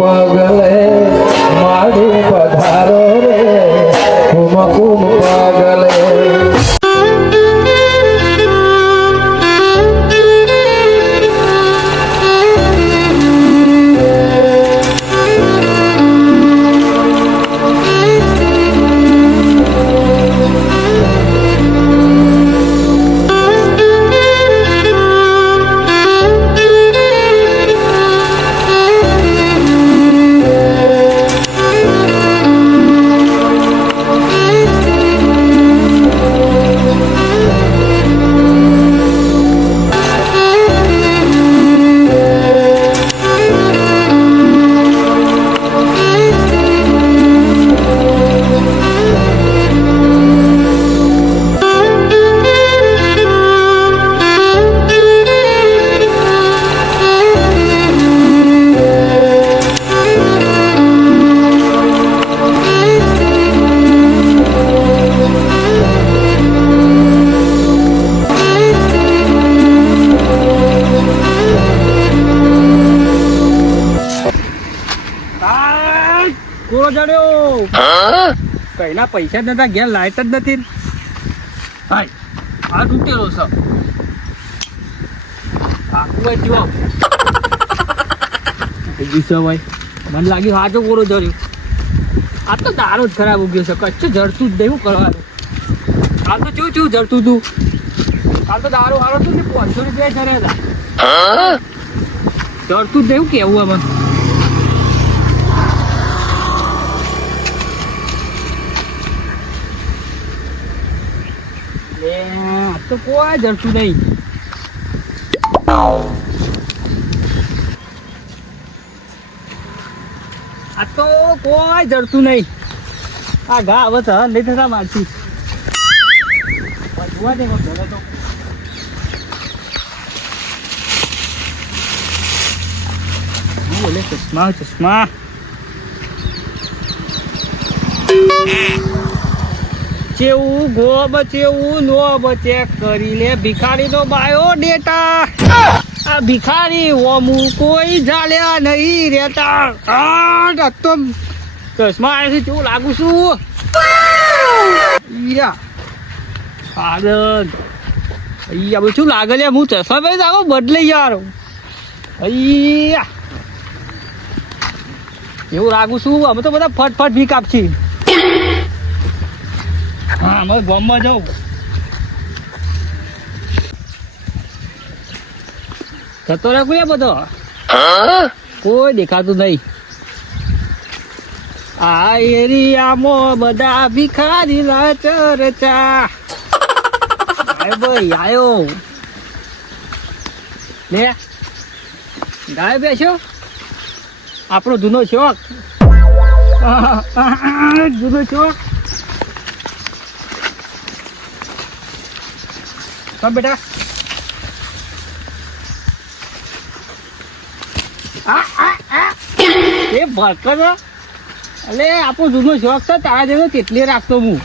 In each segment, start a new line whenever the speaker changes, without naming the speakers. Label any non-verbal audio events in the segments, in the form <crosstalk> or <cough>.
পাগল પૈસા જ નતા ઘેર લાઈટ જ નથી. હાય આ તૂટેલો છે. આખું હોય જો ગયું ભાઈ. મને લાગ્યું હાચો કોળો જડ્યો આ તો દારો જ ખરાબ ઉગ્યો છે. કચ્છ જડતું જ નહીં કરવાનું? કાલ તો ચેવું ચેવું જડતું તું કાલ તો દારૂ હારો તું ને પાંચસો રૂપિયા જડ્યા હતા? જડતું જ નહીં કેવું હવે લે આ તો કોઈ જડતું નહીં. આ તો કોઈ જડતું નહીં. આ ઘા હવે સહન નહીં થતા મારથી. જોવા દે ઘરે તો. બોલે ચશ્મા ચશ્મા. ચેવું ગોબ ચેવું નો ચેક કરી લે ભિખારી નો બાયો ડેટા. આ ભિખારી ઓમુ કોઈ જાળ્યા નહીં રહેતા. આ તો ચશ્મા આવે છે લાગુ છું? ઈયા આનંદ અહીંયા બધું શું લાગે લે? હું ચશ્મા પહેરી આવો? બદલે યાર. અહીંયા એવું લાગુ છું? અમે તો બધા ફટફટ ભીખ આપછી હા, અમે ગામમાં જાઉં. જતો રે કોઈ બધો? કોઈ દેખાતું નહીં. આ એરિયામાં બધા ભિખારી ના ચર્ચા ભાઈ આયો લે, ગાય બેસ્યો? આપણો જૂનો શોખ. <laughs> જૂનો શોખ? કમ બેટા આ, આ, આ. એ ભરકર એટલે આપણો જૂનો શોખ છે તારા જેવો કેટલી રાખતો હું.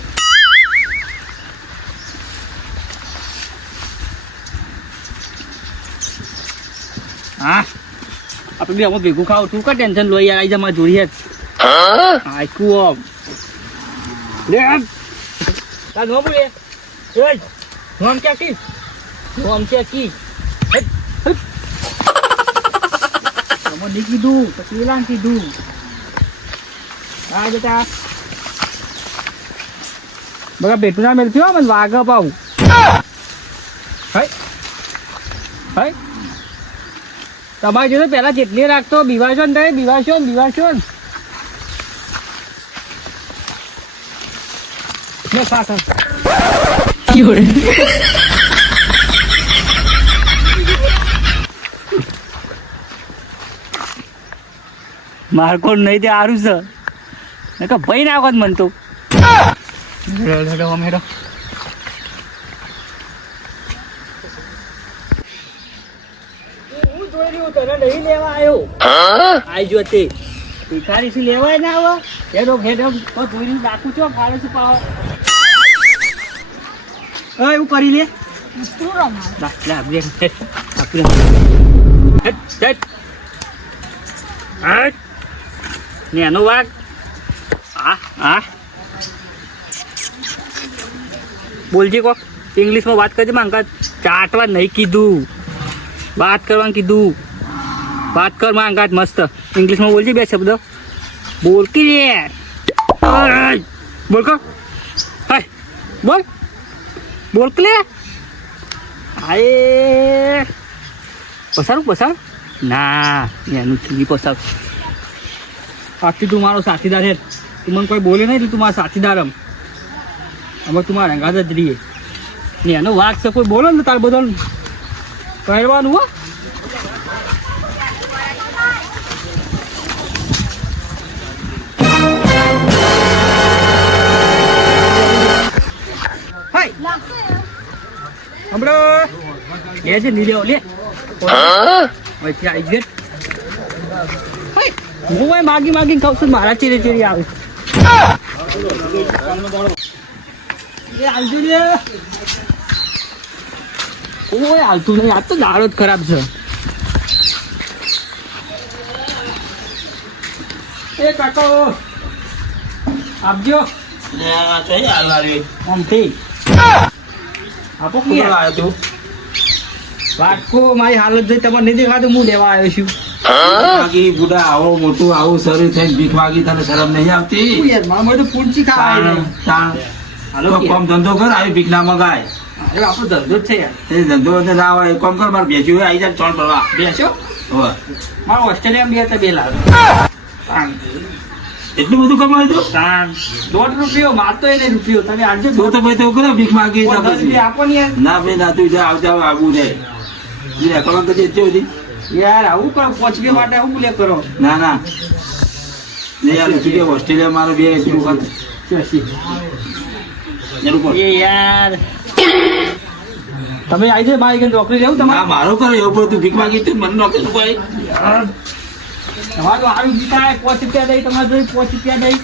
હા. આપણે બી અમુક ભેગું ખાવ તું કા ટેન્શન લો યાર આઈ જા મારા જોડી આખું લે તાર નો બોલે હેટ, હેટ. તમે નહીં કીધું તો કીધું. હા બેટા. બગા બેટું ના મેળથી હો મને વાઘ પાવું હાય હાય તમારે જોડે પહેલાં જેટલી રાખતો બીવાશો ને તમે બીવાશો ને બીવાશો ને. ખા ખા માર કોણ નહીં તે સારું છે. ને કે ભાઈ નાખો જ મન તો. રહ્યું તને નહીં લેવા આવ્યો આઈ જો તે ભિખારી શું લેવાય ના આવો બસ જોઈ રહ્યું છો? ફાળે શું પાવો? હા એવું કરી લે. લા લા બે હેડ આપણે હેડ હેડ હટ. નેનો વાઘ. આ આ. બોલજે કો. ઇંગ્લિશમાં વાત કરજે માંગા ચાટવા નહીં કીધું. વાત કરવાનું કીધું. વાત કર માંગા મસ્ત. ઇંગ્લિશમાં બોલજે બે શબ્દ. બોલ કે બોલ કો. હાય. બોલ. બોલ કે હાય. પસારું, પસાર. ના એનું થ્રી પસાર. આજથી તું મારો સાથીદાર હે તું મને કોઈ બોલે નહીં એટલે તું મારો સાથીદાર એમ. અમે તું મારા રંગાદ જ રહીએ. ને એનો વાઘ છે, કોઈ બોલો ને તાર બધો પહેરવાનું હો. હાય હમણાં લે છે ની લે. વચ્ચે આવી ગયો. હું ભાઈ માગી માગી છું મારા ચીરે ચીરી આવે. લે. ઓય નહીં આજ તો દાડો જ ખરાબ છે. એ કાકો આપજો. આમથી આપો કે વાટકો મારી હાલત જોઈ તમને નહીં દેખાતું હું લેવા આવ્યો છું.
બાકી બુડા આવો મોટું આવું શરીર થઈને ભીખ માગી તને શરમ નહીં આવતી?
યાર મારા બધું પૂંચી ખાવા
તાણ તાણ.
હાલો
કોમ ધંધો કર આવી ભીખ ના મગાય
હવે આપણો ધંધો જ છે યાર.
એ ધંધો ને ના હોય કોમ કર મારે બેસ્યું આવી જાય ત્રણ પડવા
બેસો.
મારે
મારા ઓસ્ટ્રેલિયામાં બે હતા બે લાખ
એટલું બધું કમાય તું?
દોઢ રૂપિયો મારતો એને રૂપિયો. તમે આજે
તો તો ભાઈ તો કરો ભીખ માગી તો
આપો ને
ના ભાઈ ના તું જા આવજા આવું જાય લે કમાક તો જેટલી બધી.
યાર આવું કરો પાંચ માટે આવું બોલે કરો.
ના ના. ને યાર તું કે ઓસ્ટ્રેલિયા મારો બે એક જરૂર
એ યાર. તમે આવી જાય બાઈક નોકરી લેવું
ના
તમારે
મારો કરો એવું બધું ભીખ માગી તું મને નોકરી ભાઈ. ભાઈ
તમારે તો આવી પોચ રૂપિયા દઈ, તમારે જોઈ પોચ રૂપિયા દઈ.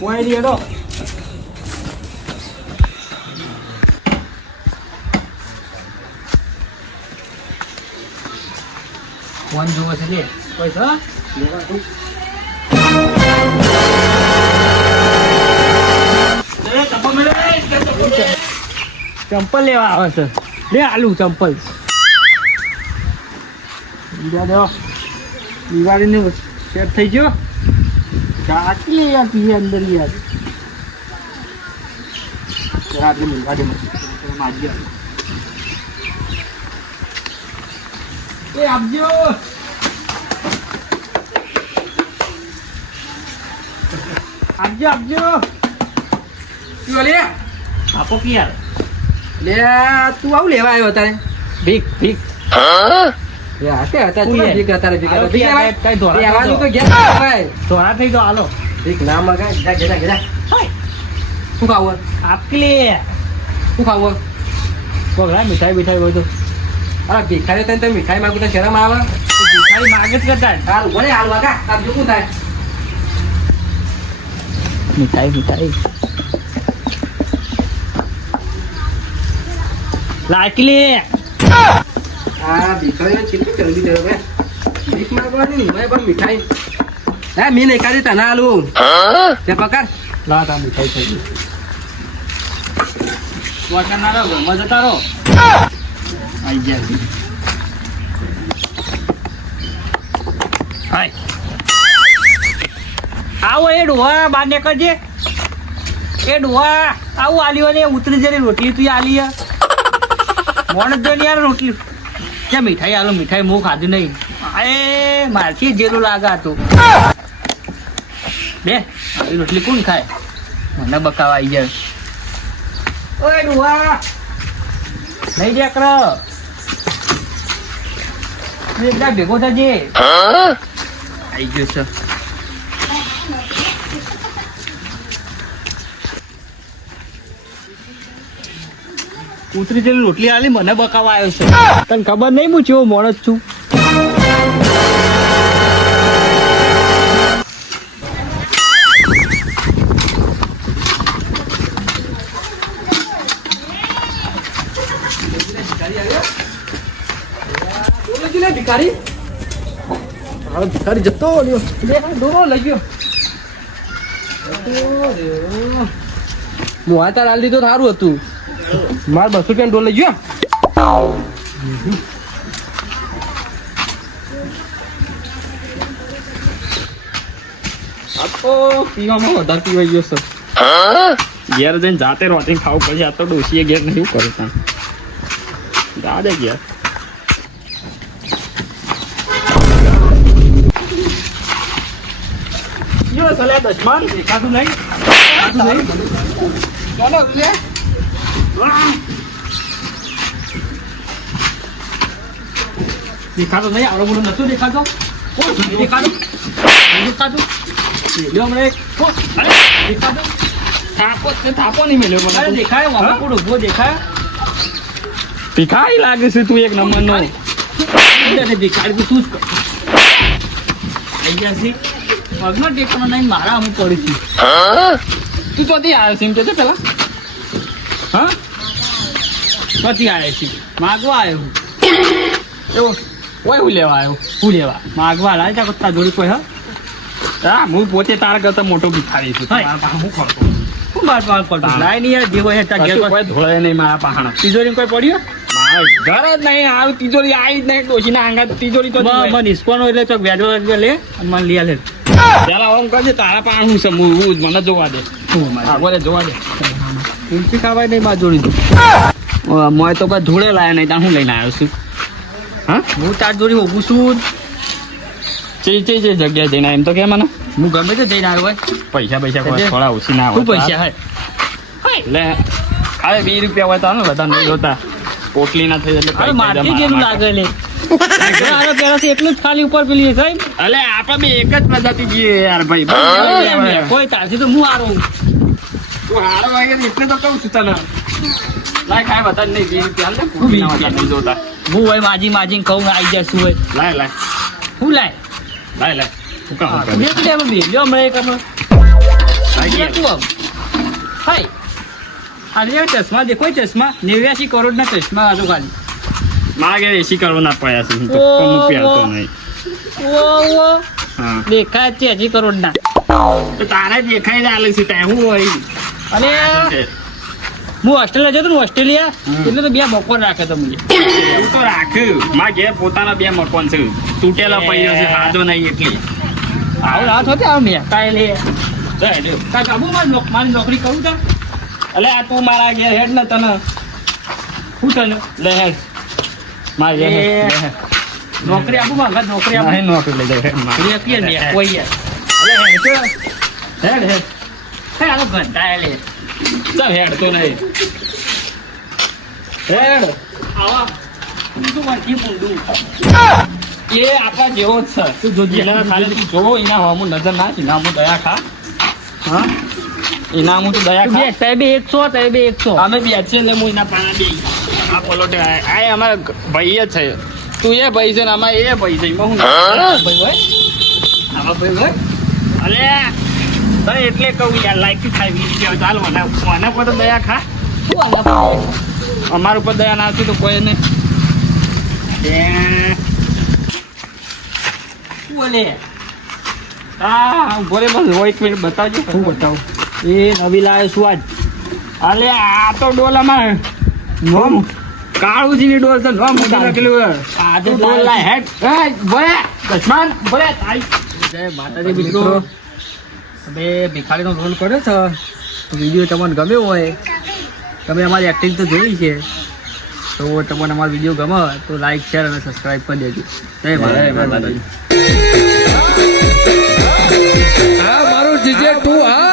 કોઈ નહીં ફોન જોવો છે લે. પૈસા. ચંપલ લેવા આવે છે. લે, આલુ ચંપલ. દેવો દિવાળીને સેટ થઈ ગયો. ચાટલી યાર પીએ અંદર યાર. મિલવા માજી એ આપજો. આપજો આપજો.
શું લે
આપો કે યાર?
લે તું આવું લેવા આવ્યો તારે?
ભીખ ભીખ.
લે
મીઠાઈ મીઠાઈ હોય તો.
અરે ભીખારી તને મીઠાઈ માગું તો શરમ આવે.
મીઠાઈ માગે જ કરતા
હાલ ભલે હાલ વાગા. તાર જો શું થાય?
મીઠાઈ મીઠાઈ. લાકલી. લે
આ ભીખારીઓ કેટલી ચરબી ચરબે ભીખ માંગવાની? त પણ મીઠાઈ. હા મી નહીં કાઢી તને હાલું તે પકડ.
લા તા મીઠાઈ થઈ ગઈ વાટા ના રહો ઘરમાં જતા રહો. આઈ ગયા હાય. આવો એ ડોહા બાર ને કરજે એ ડોહા આવું આલ્યો ને, ઉતરી જરી રોટલી તું આલી મોણ જો રોટલી. ક્યાં મીઠાઈ આલો મીઠાઈ મું ખાધું નહીં. એ મારથી જેલું લાગે હતું. બે આવી રોટલી કોણ ખાય? મને બકાવા આવી જાય. ઓય ડુઆ નહીં દે કરો એકદા ભેગો થજે. આવી ગયો છે. ઉતરી જેલી રોટલી આલી મને બકાવા આવ્યો છે. તને ખબર નહીં હું ચેવો મોણસ છું?
ભિખારી ભિખારી જતો દોરો લઈ ગયો હું આ તાર હાલ દીધો સારું હતું. મારે બસો રૂપિયા ડોલ લઈ ગયો?
આ તો પીવામાં વધારે પીવાઈ ગયો સર ઘેર જઈને જાતે રોટી ખાવું પડશે આ તો ડોસીએ ઘેર નહીં કરે ત્યાં જા દે ઘેર. યો સલે દેખાતું નહીં? દેખાતો નહીં આવડો મોટો નતું દેખાતો કોણ દેખાતો દેખાતું લ્યો મને દેખાતો થાપો તે થાપો નહીં મેલ્યો મને દેખાય વાપા કોણ ઊભો દેખાય ભિખારી લાગે છે તું એક નંબરનો ભિખારી તું જ કર ગયા છે પગનો ટેકનો નહીં મારા હું પડી છે તું ચોથી આવ્યો સિમ છે પેલા હા? ચોથી આવ્યો છે માગવા આવ્યો હું. કોઈ હું લેવા આવ્યો હું લેવા? માગવા લાય તા કત્તા જોડી કોઈ હા? હા હું પોતે તારા કરતા મોટો ભિખારી છું. હું ખોટો હું ખોટો લાય નહીં યાર જેવો હે ઘેર કોઈ ધોળે નહીં મારા પાહણ. તિજોરી કોઈ પડ્યો? ઘર જ નહીં આવું તિજોરી આવી જ નહીં ડોશીના આંગા તિજોરી તો મને નિસ્કોનો એટલે ચોક વ્યાજો લે. મને લઈ લે. પેલા ઓમ કરજે તારા પાસે હું સમૂહ મને જોવા દે. આગળ જોવા દે. તુલસી ખાવાય નહીં માં મોય તો કઈ ધૂળે લાયા નહીં ત્યાં હું લઈને આવ્યો છું. હા? હું તાર જોડી ઊભું છું. ચી ચી ચી જગ્યા જઈને એમ તો કે મને હું ગમે તે જઈને આવ્યો હોય. પૈસા પૈસા કોઈ થોડા ઓછી ના હોય પૈસા હે. એટલે ખાલી વીસ રૂપિયા હોય તો બધા નહીં જોતા. પોટલી ના થઈ એટલે મારથી જેવું લાગે લે. એટલું જ ખાલી ઉપર પેલી સાહેબ. અલે આપણે બે એક જ પ્રજાતિ જઈએ યાર ભાઈ. કોઈ તારથી તો હું હારો. તું હારો વાગે એટલે તો કહું છું તને. લાય કાંઈ બતા નહીં રૂપિયા હાલ ને પોટલી ના વધારે નહીં જોતા.
હું હોય માજી માજી કહું આવી જાય શું હોય.
લાય લાય.
હું લાય?
લાય લાય. હું કામ કરું?
બે બે બે લ્યો હમણાં એક હમણાં
લાય ગયા.
તું આમ. હાય. આ ચશ્મા દેખો ચશ્મા? નેવ્યાસી કરોડના ચશ્મા આ ખાલી.
માગે એસી કરવાના પડ્યા છે. હું તો
ઓહો.
નહીં.
ઓ ઓ દેખાય છે હજી કરોડના.
તો તારે દેખાઈ ચાલે છે તે હું હોય.
અને હું ઓસ્ટ્રેલિયા જતો ને ઓસ્ટ્રેલિયા એટલે તો બે બપોર રાખે તો મને.
એવું તો રાખ્યું. મારા ઘેર પોતાના બે મકાન છે. તૂટેલા પૈયો છે હાજો નહીં એટલે.
આવું રાત હોતે આવ મેં કાંઈ લે
જાય
કાબુ મારી નોકરી કરું તો
અલે આ તું મારા ઘેર હેડ ને તને.
શું તને?
લે હેડ. મારા ઘેર.
નોકરી આપું માંગા નોકરી આપું.
નોકરી લઈ માર.
ને કોઈ યાર.
હેડ હેડ. હેડ
હે લે.
ચાલ હેડ તો નહીં. હેડ.
આવા. ઊંધું વાંચી ઊંધું.
એ આપણા જેવો જ છે. તું જોજે એના ખાલી એના હમું નજર ના એના હું દયા ખા. હા? એના હું તું દયા ખા.
બે સાહેબે એકસો સાહેબે એકસો.
અમે બે છે એટલે હું એના પાણા બે. આ પલોટે આ અમારા ભાઈ છે. તું એ ભાઈ છે ને આમાં એ ભાઈ છે. એમાં હું ભાઈ હોય? આમાં ભાઈ હોય? અલે તને એટલે કહું યાર લાઈક થાય વીડિયો ચાલ મને મને પર તો દયા ખા. અમારા ઉપર દયા ના આવતી તો કોઈ નહીં.
બોલે
હા બોલે બસ હોય એક મિનિટ બતાવજો.
શું બતાવું? એ નવી લાવે શું આજ.
અલે આ તો ડોલ અમારે. નોમ? કાળુજીની ડોલ છે નોમ મોટી લખેલું.
આજે
તું ડોલ લાય હેડ. એ બોલે દશમન
જય માતાજી મિત્રો તમે ભિખારીનો રોલ કર્યો છે? તો વીડિયો તમને ગમ્યો હોય તમે અમારી એક્ટિંગ તો જોઈ છે તો તમને અમારો વીડિયો ગમે તો લાઈક શેર અને સબસ્ક્રાઈબ કરી દેજો. જય માતાજી. મારું જીજે તું આ